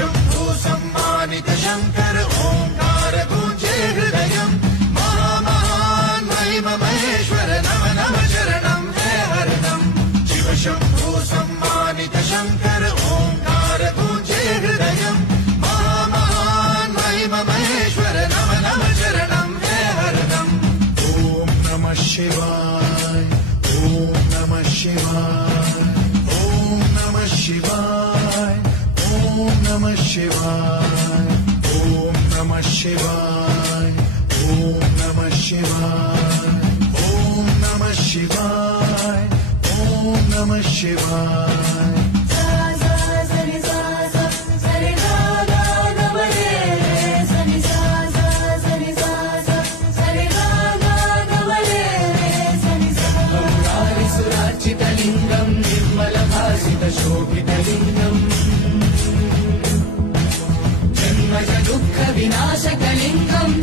शंभु सम्मानित शंकर ओंकार गूंजे हृदयम् महामहान महिम महेश्वर नम नम शरणं है हरदम शिव शंभु सम्मानित शंकर ओंकार गूंजे हृदयम् महामहान महिम महेश्वर नम नम शरणं है हरदम ओम नमः शिवाय ओम नमः शिवाय ओम नमः शिवाय ओम नमः शिवाय ओम नमः शिवाय ओम नमः शिवाय ओम नमः शिवाय ओम नमः शिवाय सुरार्चितलिङ्गम् निर्मलभासितशोभितलिङ्गम् जन्मज दुःखविनाशकलिङ्गम्